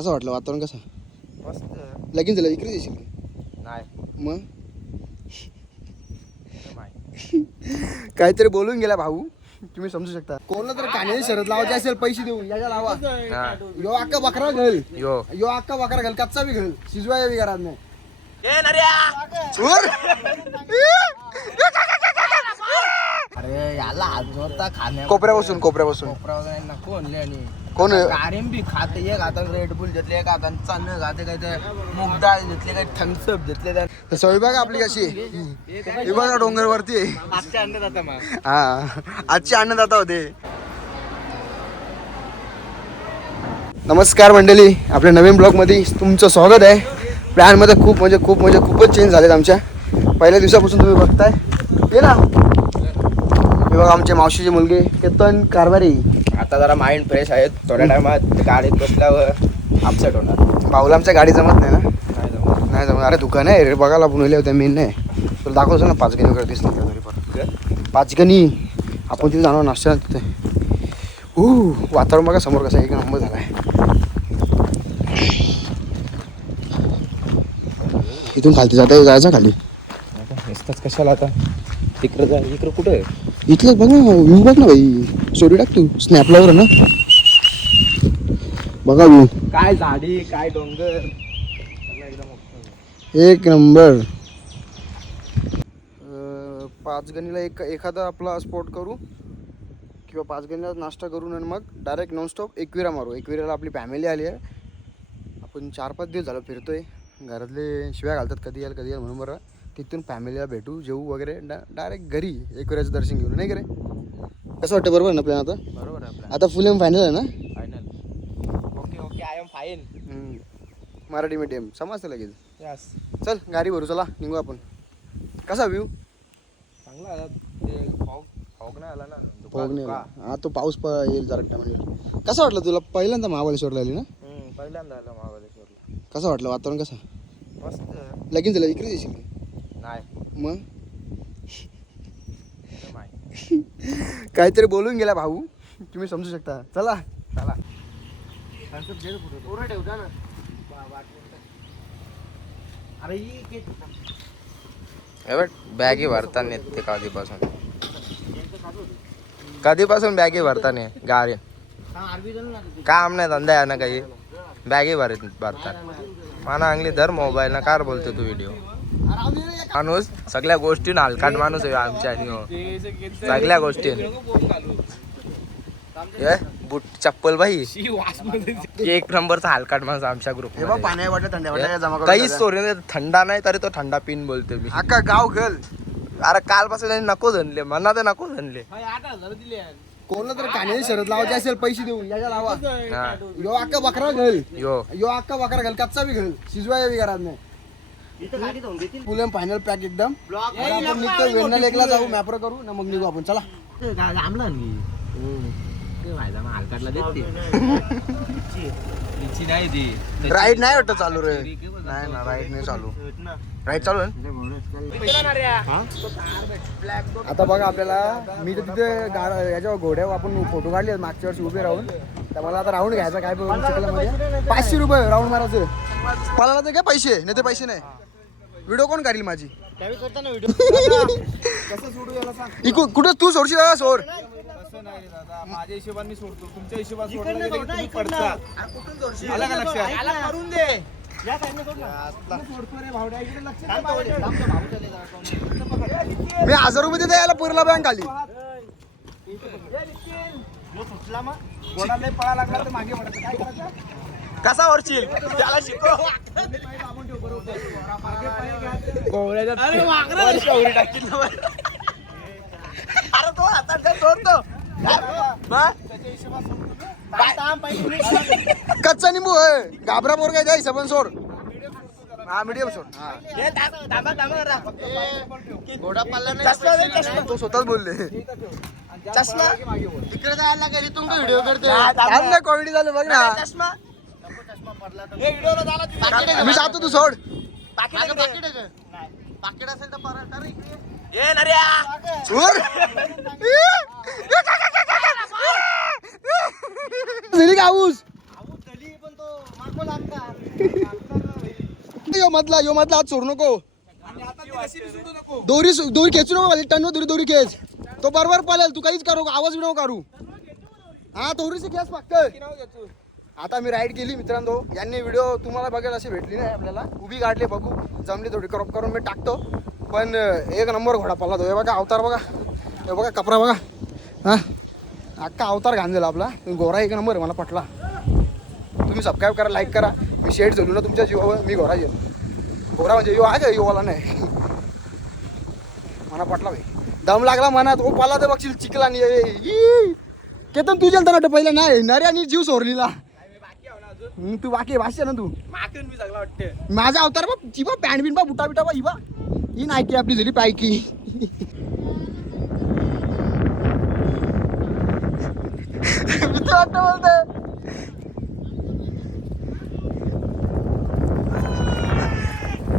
कसं वाटलं वातावरण कसं? मस्त. लगीन झालं इकडे देशील का? नाही. मग? काहीतरी बोलून गेला भाऊ तुम्ही समजू शकता. कोणाला तर कान्याची शरद लावायची असेल पैसे देऊन याच्या लावा. हा. यो अक्का बकरा घाल. यो. यो अक्का बकरा घाल कच्चा बी घाल. शिजवाय बी घरात नाही. अरे याला जोडता खाण्या कोपऱ्यापासून कोपऱ्यापासून. कोपरा वगैरे नको आणले आणि. कोण? कारेम बी खात एक हातात रेड बुल घेतले एक हातात चांगलं खाते काय ते मूग डाळ घेतले काय थम्सअप घेतले तर बघा आपली कशी. ही बघा डोंगरवरती आहे. आजच्या अंड्यात आता मग. हा. आजचे अन्नदाता होते. नमस्कार मंडळी. आपल्या नवीन ब्लॉगमध्ये तुमचं स्वागत आहे. प्लॅनमध्ये खूप म्हणजे खूप म्हणजे खूपच चेंज झालेत आमच्या. पहिल्या दिवसापासून तुम्ही बघताय. ये ना. हे बघा आमच्या मावशीची मुलगी केतन कारभारी. आता जरा माइंड फ्रेश आहे थोड्या टायमात गाडीत बसल्यावर अपसेट होणार. भाऊला आमच्या गाडी जमत नाही ना? नाही जमत. नाही जमत. अरे दुकान आहे रे बघायला बनवले होत्या मेन नाही. तुला दाखवतो ना पाच गणी वगैरे दिसली का तरी पण. पाच गणी? आपण तिथे जाणार नाश्ता तिथे. ऊ वातावरण बघा समोर कसं एक नंबर झाला आहे इथून खालती जाता जायचं खाली? कशाला आता? तिकडं जा इकडं कुठं आहे? इथलं बघ ना व्ह्यू बघ ना भाई स्टोरी टाक तू. स्नॅपला वर ना. बघा व्ह्यू काय झाडी काय डोंगर? सगळं एकदम मस्त. एक नंबर. पाच गणीला एक एखादा आपला स्पॉट करू किंवा पाच गणीला नाश्ता करून आणि मग डायरेक्ट नॉनस्टॉप एकविरा मारू. एकविराला आपली फॅमिली आली आहे. आपण चार पाच दिवस झालं फिरतोय. घरातले शिव्या घालतात कधी याल कधी याल म्हणून बरं. तिथून फॅमिलीला भेटू जेऊ वगैरे. डा डायरेक्ट घरी एकविराचं दर्शन घेऊन नाही करे कसं वाटतं बरोबर ना प्लॅन आता? बरोबर आहे आपला आता फुल एम फायनल आहे ना? Final okay okay I am fine hmm. Marathi medium समजतं लगेच. यस चल गाडी भरू चला निघू आपण. कसा व्ह्यू चांगला आहे. ते फॉग फॉग नाही आला ना. आला. हा तो पाऊस प- येईल जरा कसं वाटलं तुला पहिल्यांदा महाबळेश्वरला आली ना? हम्म, पहिल्यांदा आलं महाबळेश्वरला कसं वाटलं वातावरण कसं? मस्त. लगीन झालं इकडे? नाही मग. काहीतरी बोलून गेला भाऊ. तुम्ही समजू शकता. चला. चला. हे बघ बॅगी भरताना ते कधीपासून. कधीपासून बॅगी भरताना? गाडी. काम नाही धंदा आहे ना काही. बॅगी भरत भरतात. माना अंगली धर मोबाईल ना कार बोलतो तू व्हिडिओ माणूस सगळ्या गोष्टी हलकाट माणूस आहे आमच्या आणि हो. सगळ्या गोष्टी. बूट चप्पल बाई. एक नंबरचा हलकाट माणूस आमच्या ग्रुप पाण्या वाटत करून काही. स्टोरी नाही थंडा नाही तरी तो थंडा पिन बोलतोय मी. अख्खा गाव गल अरे कालपासून त्यांनी नको धनले म्हणा ते नको धनले. कोणाला तर कान्याची शरद लावायची असेल पैसे देऊन याच्या लावा. हा. यो अक्का बकरा घाल. यो. यो अक्का बकरा घाल कच्चा बी घाल. शिजवाय बी घरात नाही. फुल फायनल पॅक एकदम. आपण निघतो लेकला जाऊ मॅप्रो करू ना मग निघू आपण. चला. राईड नाही वाटत चालू रे. नाही ना राईड नाही चालू. राईड चालू? आता बघा आपल्याला मी तर तिथे गा- याच्यावर घोड्यावर आपण फोटो काढले मागच्या वर्षी उभे राहून. तर मला आता राऊंड घ्यायचा काय मध्ये पाचशे रुपये राऊंड मारायचं. मला काय पैसे? नाही ते पैसे नाही. व्हिडिओ कोण काढील माझी? इकू- कुठं तू सोडशील का सोड. माझ्या हिशोबाने मी सोडतो. तुमच्या हिशोबाने सोडलं गेलं की तुम्ही पडता. आलं का लक्षात? मी हजार रुपये देते याला पुरला बँक आली कोणाला पळा लागला तर मागे पडतं काय करायचं? कसा वरशील त्याला शिकव. अरे तो हातात काय? कच्चा निंबू आहे घाबरा पोर काय द्यायचं पण सोड. हा मीडियम सोड. हा. तो स्वतःच बोलले. चष्मा. तिकडे जायला गेली तुमचा व्हिडिओ करते कॉमेडी झालं बघ ना. चष्मा. मी जातो तू सोड. ये नर्या. चोर झाली का आऊस? यो मधला यो मधला हात सोडू नको. आणि आता ती रस्सी बी सुटू नको दोरी दोरी खेचू नको टन दोरी दोरी खेच. तो बरोबर पळेल तू काहीच करू आवाज बी नको करू हा दोरीची खेच फक्त. आता मी राईड केली मित्रांनो. यांनी व्हिडिओ तुम्हाला बघायला अशी भेटली नाही आपल्याला. उभी काढली बघू. जमली थोडी क्रॉप करून मी टाकतो. पण एक नंबर घोडा पडला तो. हे बघा अवतार बघा. हे बघा कपडा बघा. हा? अख्खा अवतार घाण आपला. गोरा एक नंबर मला पटला. तुम्ही सबस्क्राईब करा लाईक करा. मी शेड झालो ना तुमच्या जीवावर मी घोरा येईल घोरा म्हणजे यो आहे का? योवाला नाही. मला पटला भाई दम लागला मनात. ओ पाला तर बघशील चिकला नाही केतन तू जेलता ना पहिला. नाही नरे आणि जीव सोरलीला हम्म, तू बाकी भाषा ना तू? माकन बी सगळं वाटतं माझा अवतार बा चिबा पॅन्ट बिन बा बुटा बिटा बा हिबा ही नायकी आपली झाली पायकी. भीती वाटतं बोलते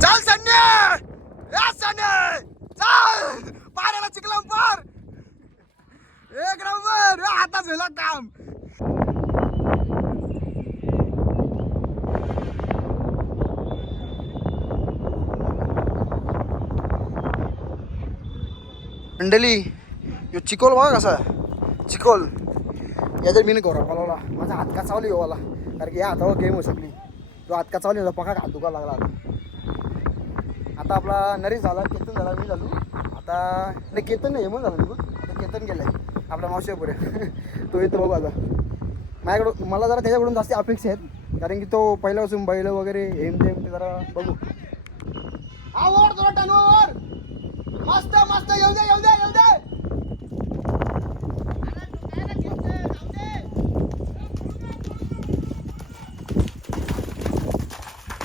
चल संन्या! या संन्या! चल! पार एक नंबर! ए, आता झाला काम. मंडली यो चिकोल बघा कसा चिकोल. याच्यात मी गोरा पळवला माझा हात का चावली हो वाला कारण की या हातावर गेम होऊ शकली. तो हात का चावली होता? पका हात दुखा लागला आता. आता आपला नरेश झाला केतन झाला मी झालो. आता नाही केतन नाही हेमंत झालं निघून. आता केतन गेलाय. आपल्या मावशी पुढे. तो येतो बघू आता. माझ्याकडून मला जरा त्याच्याकडून जास्त अपेक्षा आहेत. कारण की तो पहिल्यापासून बैल वगैरे हेम तेम ते जरा बघू. आवड जरा मस्त मस्त येऊ दे येऊ दे येऊ दे.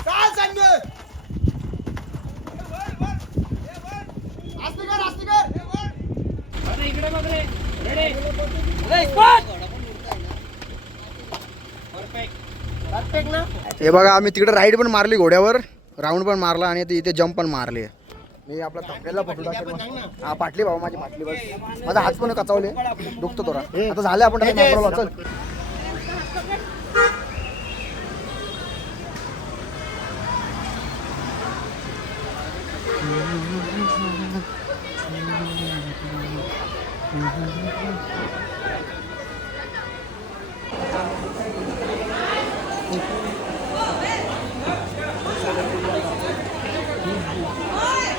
काय सांग कर कर हे बघा आम्ही तिकडे राईड पण मारली घोड्यावर राऊंड पण मारला आणि इथे जंप पण मारली मी आपला तपेला पकडू टाकेल. हा पाटली भाऊ माझी पाटली बस माझा हात पण कचावले दुखतो थोडा आता झाले आपण direct मॅपरला,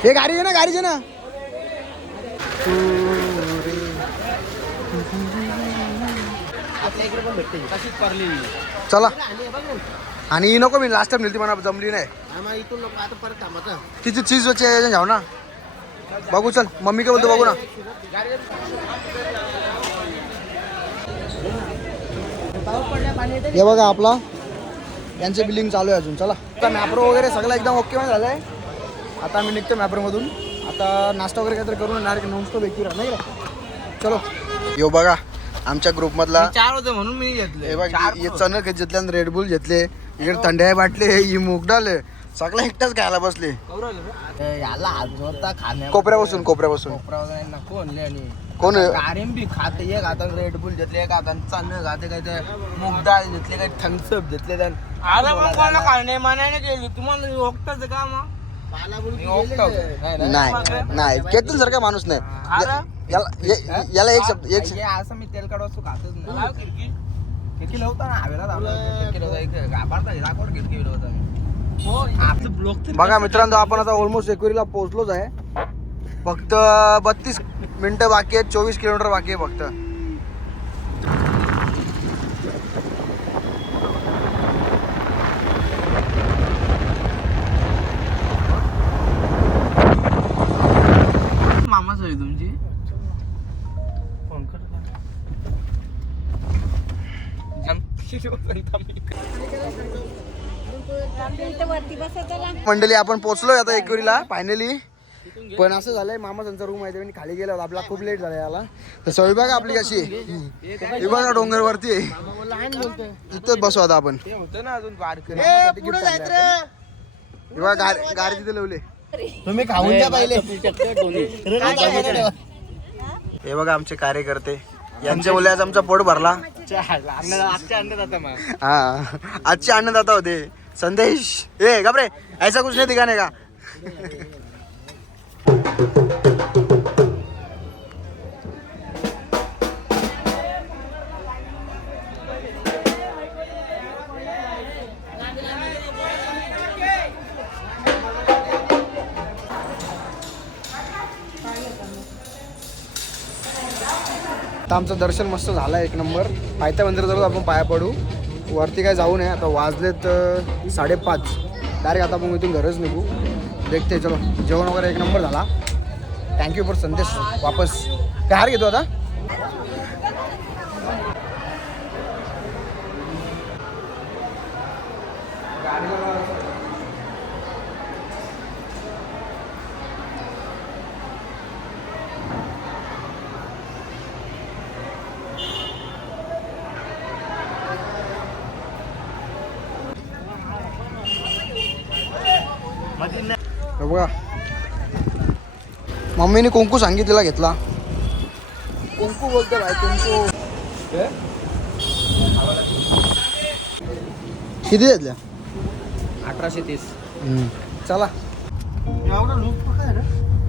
हे गाडी आहे ना गाडीचे ना। चला। आणि ही नको मी लास्ट टाइम नेलती मला जमली नाही. किती तिची चीज वच्चे जाऊ ना. बघू चल. मम्मी काय बोलतो बघू ना. हे बघा आपला. यांचे बिलिंग चालू आहे अजून. चला. मॅप्रो वगैरे सगळं एकदम ओके मध्ये झालंय. आता मी निघतो मॅप्रोमधून आता नाश्ता वगैरे काहीतरी करून डायरेक्ट नॉनस्टॉप एक नाही का चलो. यो बघा आमच्या ग्रुपमधला चार होते म्हणून मी घेतले. हे बघ चणक घेतले रेडबुल घेतले. इकडे थंड्या बाटले ही मूग डाल सगळं एकटाच खायला बसले. याला आज होता खाण्या कोपऱ्यापासून कोपऱ्यापासून. कोपरा वगैरे नको आणले आणि. कोण? आरएम बी खाते एक हातात रेड बुल घेतले एक हातात चन्न खाते काय ते मूग डाळ घेतले काय थम्सअप घेतले काय अरे मग खाणे मनाने गेली तुम्हाला ओळखताच का मग. नाही, नाही. नाही नाही केतन सारखा माणूस नाही. अरे याला ये- याला एक शब्द एक हे असं मी तेलकट वस्तू खातच नाही. खिडकी. लावता ना हवेला खिडकी लावता एक गाभारता दाखवड खिडकी लावता मी आपलं ब्लॉक बघा मित्रांनो आपण आता ऑलमोस्ट एकुरीला पोहोचलोच आहे. फक्त बत्तीस मिनिटं बाकी आहेत चोवीस किलोमीटर बाकी आहे फक्त. मंडळी आपण पोहोचलोय आता एकुरीला फायनली पण असं झालंय मामा त्यांचा रूम आहे आणि खाली गेला होता आपला खूप लेट झाला याला. तर सवय बघा आपली कशी आहे. बघा डोंगर वरती आहे. इथंच बसू आता आपण. बघा गाडी गाडी तिथे लावले. तुम्ही खाऊन द्या पहिले. हे बघा आमचे कार्यकर्ते. यांच्या आज आमचा पोट भरला. हा आजचे अन्नदाता होते. संदेश ए घाबरे ऐसा कुछ नहीं दिखाने का? आमचं दर्शन मस्त झालं एक नंबर. पायथ्या मंदिराजवळ आपण पाया पडू. वरती काय जाऊ नये. आता वाजलेत साडेपाच. डायरेक्ट आता आपण इथून घरच निघू. देखते चलो. जेवण वगैरे एक नंबर झाला. थँक्यू फॉर संदेश. वापस काय हार घेतो आता. हे बघा. मम्मीने कुंकू सांगितलेला घेतला. कुंकू बोलते भाई कुंकू. किती घेतल्या? अठराशे तीस. चला.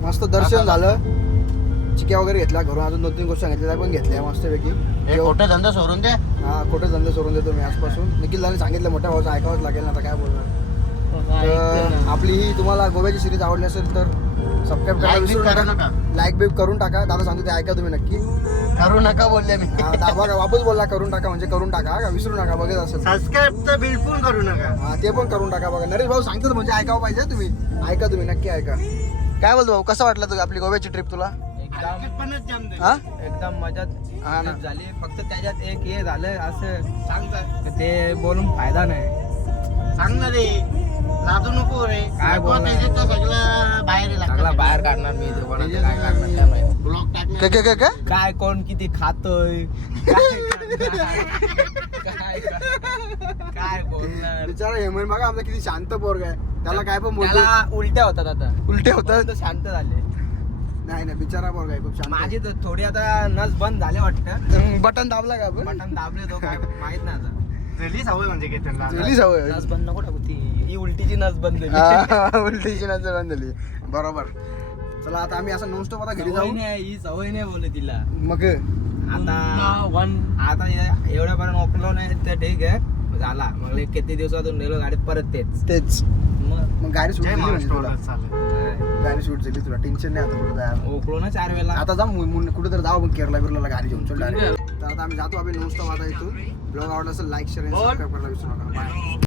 मस्त दर्शन झालं. चिक्या वगैरे घेतल्या घरून अजून दोन तीन गोष्टी सांगितल्या त्या पण घेतल्या मस्तपैकी. खोटे धंदा सोडून द्या हा खोटे धंदे सोडून देतो मी आजपासून. निखिल दाने सांगितलं मोठ्या भाऊचं ऐकावंच लागेल ना आता काय बोलणार. तर आपली ही तुम्हाला गोव्याची सिरीज आवडली असेल तर सबस्क्राईब करायला विसरू नका. लाईक बिक करून टाका. दादा सांगतो ते ऐका तुम्ही नक्की. करू नका बोलले मी. हा, दाबा का वापस बोलला करून टाका म्हणजे करून टाका. का? विसरू नका बघत असेल. सबस्क्राईब तर बिलकुल करू नका. हा ते पण करून टाका बघा. नरेश भाऊ सांगतात म्हणजे ऐकावं पाहिजे तुम्ही. ऐका तुम्ही नक्की ऐका. काय बोलतो भाऊ? कसं वाटलं तुझं आपली गोव्याची ट्रिप तुला? एकदम हा? एकदम ना. झाली. फक्त त्याच्यात एक हे झालं असं. सांगतात ते बोलून फायदा नाही. सांग ना रे. लाजू नको रे. काय बोलणार? त्याच्यात सगळं बाहेर सगळा बाहेर काढणार मी कोणाचं काय काढणार काय माहिती ब्लॉग टाकणार. काय काय काय काय काय कोण किती खातोय? काय करणार? काय काय बोलणार? बिचारा हेमन बघा आमचा किती शांत पोरग आहे. त्याला काय पण बोलतो. त्याला उलट्या होतात आता. उलटे होतात? तो शांत झाले. नाही नाही बिचारा पोरग आहे खूप शांत माझी तर थोडी आता नस बंद झाले वाटतं. बटन दाबला का आपण? बटन दाबले तो काय माहीत नाही आता. रिलीज हवंय म्हणजे केतनला झाली सवय नस बंद नको टाकू ती. ही उलटीची नस बंद झाली हा, उलटीची नजर बंद झाली बरोबर. चला आता आम्ही असं नॉन स्टॉप आता घरी सवय जाऊ नाही ही सवय नाही बोलले तिला. मग? आता वन आता या- एवढ्यापर्यंत ओकलो नाही तर ठीक आहे. झाला. मग एक किती दिवसातून गेलो गाडीत परत तेच. तेच. मग? मग गाडी सूट जय झाली म्हणजे तुला. महाराष्ट्र चालेल. गाडी सूट झाली तुला. टेन्शन नाही आता कुठं जायला ओकलो ना चार वेळेला. आता जा कुठे तर जाऊ आपण केरला बिरला गाडी घेऊन. चल direct. तर आता आम्ही जातो आम्ही नॉन स्टॉप आता इथून. ब्लॉग आवडला असेल लाईक शेअर सबस्क्राईब करायला विसरू नका. बाय